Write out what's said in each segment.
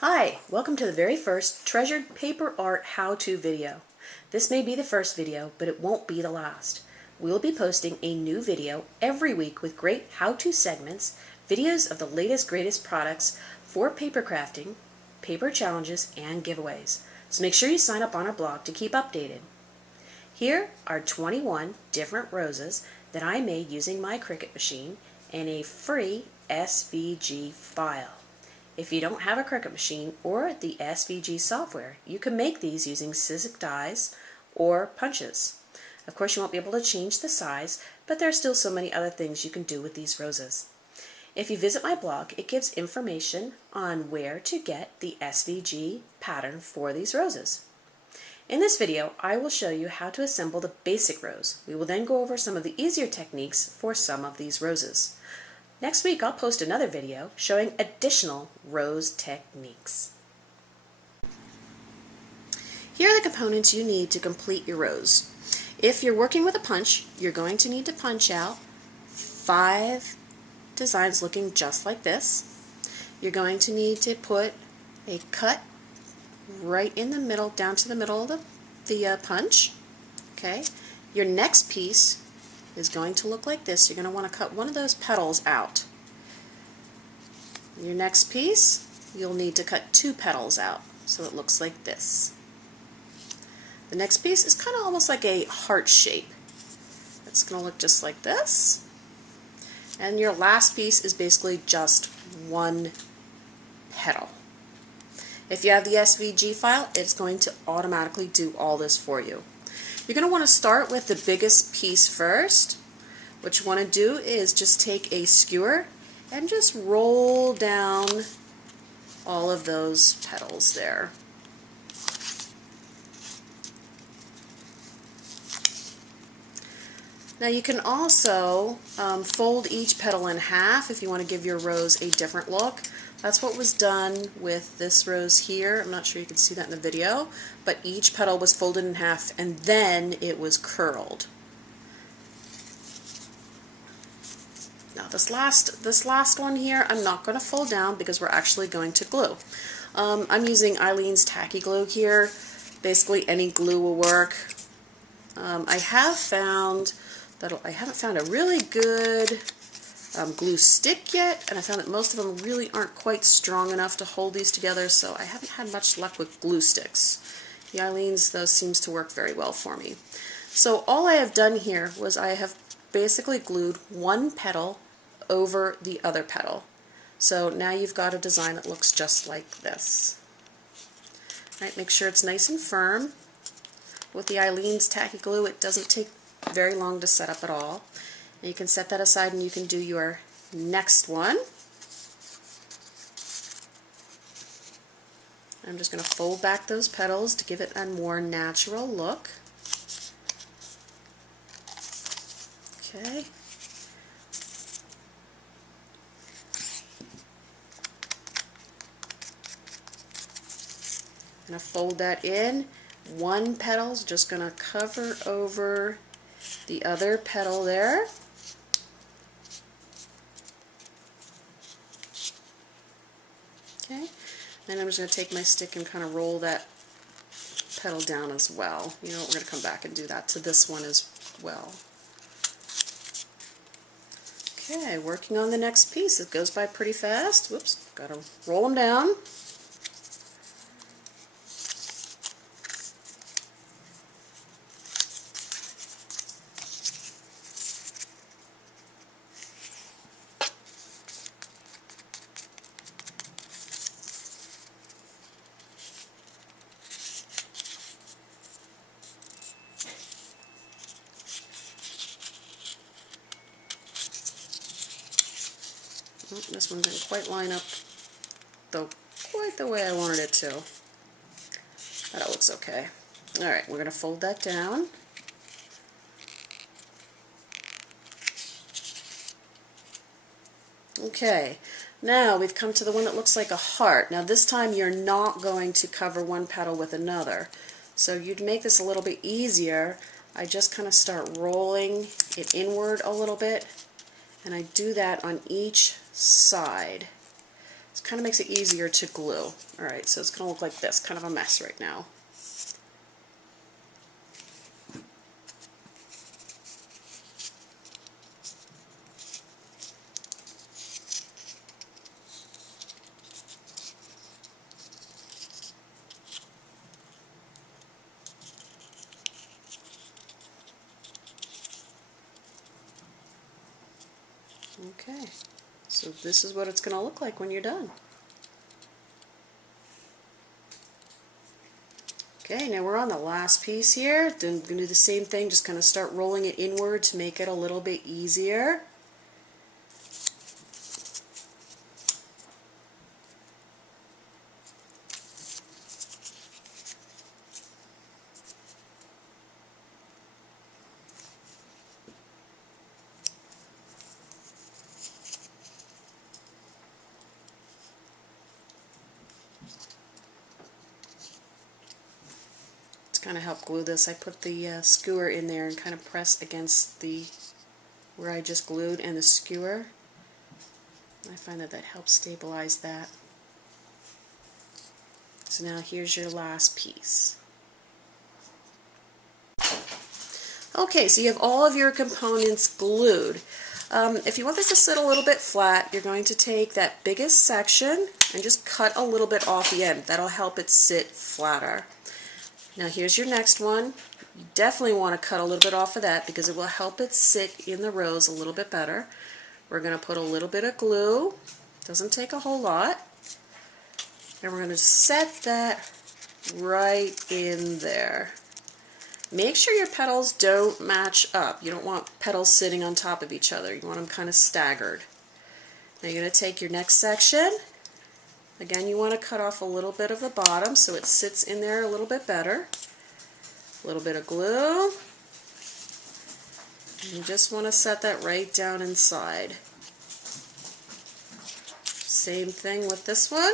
Hi, welcome to the very first Treasured Paper Art How-To video. This may be the first video, but it won't be the last. We'll be posting a new video every week with great how-to segments, videos of the latest greatest products for paper crafting, paper challenges, and giveaways. So make sure you sign up on our blog to keep updated. Here are 21 different roses that I made using my Cricut machine and a free SVG file. If you don't have a Cricut machine or the SVG software, you can make these using Sizzix dies or punches. Of course, you won't be able to change the size, but there are still so many other things you can do with these roses. If you visit my blog, it gives information on where to get the SVG pattern for these roses. In this video, I will show you how to assemble the basic rose. We will then go over some of the easier techniques for some of these roses. Next week, I'll post another video showing additional rose techniques. Here are the components you need to complete your rose. If you're working with a punch, you're going to need to punch out 5 designs looking just like this. You're going to need to put a cut right in the middle, down to the middle of the punch. Okay. Your next piece is going to look like this. You're going to want to cut one of those petals out. Your next piece, you'll need to cut 2 petals out, so it looks like this. The next piece is kind of almost like a heart shape. It's going to look just like this. And your last piece is basically just 1 petal. If you have the SVG file, it's going to automatically do all this for you. You're going to want to start with the biggest piece first. What you want to do is just take a skewer and just roll down all of those petals there. Now you can also fold each petal in half if you want to give your rose a different look. That's what was done with this rose here. I'm not sure you can see that in the video, but each petal was folded in half and then it was curled. Now this last one here, I'm not going to fold down because we're actually going to glue. I'm using Eileen's tacky glue here. Basically any glue will work. I haven't found a really good glue stick yet, and I found that most of them really aren't quite strong enough to hold these together, so I haven't had much luck with glue sticks. The Eileen's, though, seems to work very well for me. So all I have done here was I have basically glued 1 petal over the other petal. So now you've got a design that looks just like this. All right, make sure it's nice and firm. With the Eileen's tacky glue, it doesn't take very long to set up at all. And you can set that aside and you can do your next one. I'm just going to fold back those petals to give it a more natural look. Okay. I'm going to fold that in. 1 petal's just going to cover over the other petal there. Okay, and I'm just going to take my stick and kind of roll that petal down as well. You know what, we're going to come back and do that to this one as well. Okay, working on the next piece. It goes by pretty fast. Whoops, got to roll them down. Oh, this one didn't quite line up quite the way I wanted it to. But it looks okay. Alright, we're going to fold that down. Okay, now we've come to the one that looks like a heart. Now this time you're not going to cover 1 petal with another. So you'd make this a little bit easier. I just kind of start rolling it inward a little bit, and I do that on each side. It kind of makes it easier to glue. Alright, so it's going to look like this, kind of a mess right now. Okay, so this is what it's going to look like when you're done. Okay, now we're on the last piece here. Then we're going to do the same thing, just kind of start rolling it inward to make it a little bit easier. Kind of help glue this, I put the skewer in there and kind of press against the where I just glued and the skewer. I find that helps stabilize that. So now here's your last piece. Okay, so you have all of your components glued. If you want this to sit a little bit flat, you're going to take that biggest section and just cut a little bit off the end. That'll help it sit flatter. Now here's your next one. You definitely want to cut a little bit off of that because it will help it sit in the rows a little bit better. We're going to put a little bit of glue. Doesn't take a whole lot. And we're going to set that right in there. Make sure your petals don't match up. You don't want petals sitting on top of each other. You want them kind of staggered. Now you're going to take your next section. Again, you want to cut off a little bit of the bottom so it sits in there a little bit better. A little bit of glue. And you just want to set that right down inside. Same thing with this one.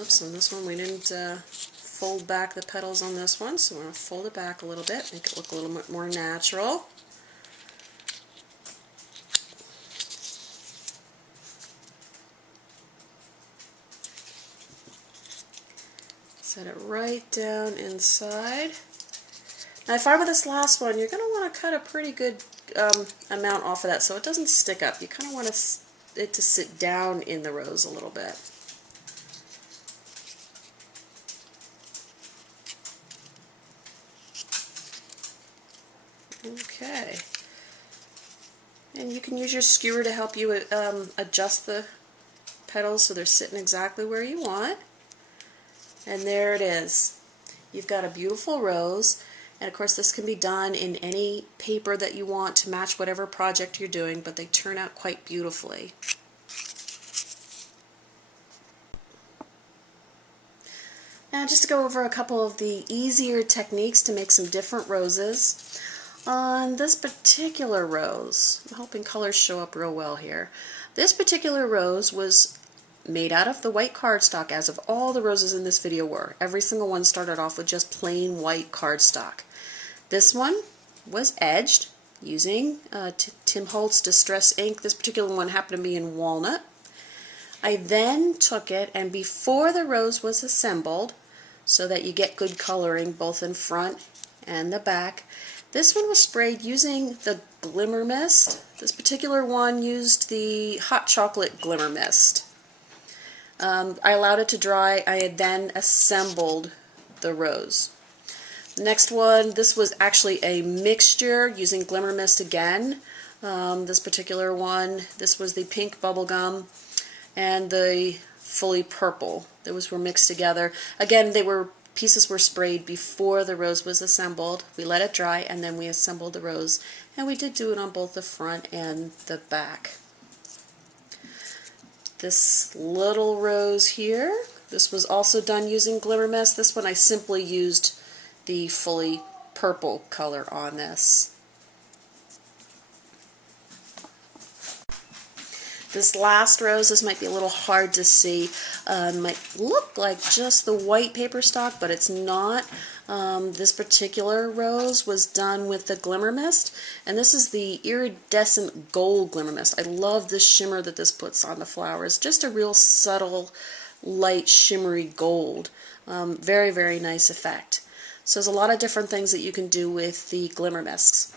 Oops, on this one we didn't fold back the petals on this one, so we're going to fold it back a little bit, make it look a little bit more natural. Set it right down inside. Now I find with this last one, you're going to want to cut a pretty good amount off of that so it doesn't stick up. You kind of want it to sit down in the rows a little bit. Okay. And you can use your skewer to help you adjust the petals so they're sitting exactly where you want. And there it is. You've got a beautiful rose, and of course this can be done in any paper that you want to match whatever project you're doing, but they turn out quite beautifully. Now just to go over a couple of the easier techniques to make some different roses. On this particular rose, I'm hoping colors show up real well here. This particular rose was made out of the white cardstock, as of all the roses in this video were. Every single one started off with just plain white cardstock. This one was edged using Tim Holtz Distress ink. This particular one happened to be in walnut. I then took it, and before the rose was assembled, so that you get good coloring both in front and the back, this one was sprayed using the Glimmer Mist. This particular one used the hot chocolate Glimmer Mist. I allowed it to dry. I had then assembled the rose. Next one, this was actually a mixture using Glimmer Mist again. This particular one, this was the pink bubblegum and the fully purple. Those were mixed together. Again, pieces were sprayed before the rose was assembled. We let it dry and then we assembled the rose, and we did do it on both the front and the back. This little rose here, this was also done using Glimmer Mist. This one I simply used the fully purple color on this. This last rose, this might be a little hard to see. Might look like just the white paper stock, but it's not. This particular rose was done with the Glimmer Mist, and this is the Iridescent Gold Glimmer Mist. I love the shimmer that this puts on the flowers. Just a real subtle, light, shimmery gold. Very, very nice effect. So there's a lot of different things that you can do with the Glimmer Mists.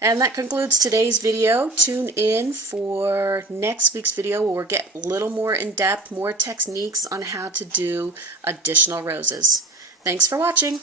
And that concludes today's video. Tune in for next week's video where we'll get a little more in depth, more techniques on how to do additional roses. Thanks for watching.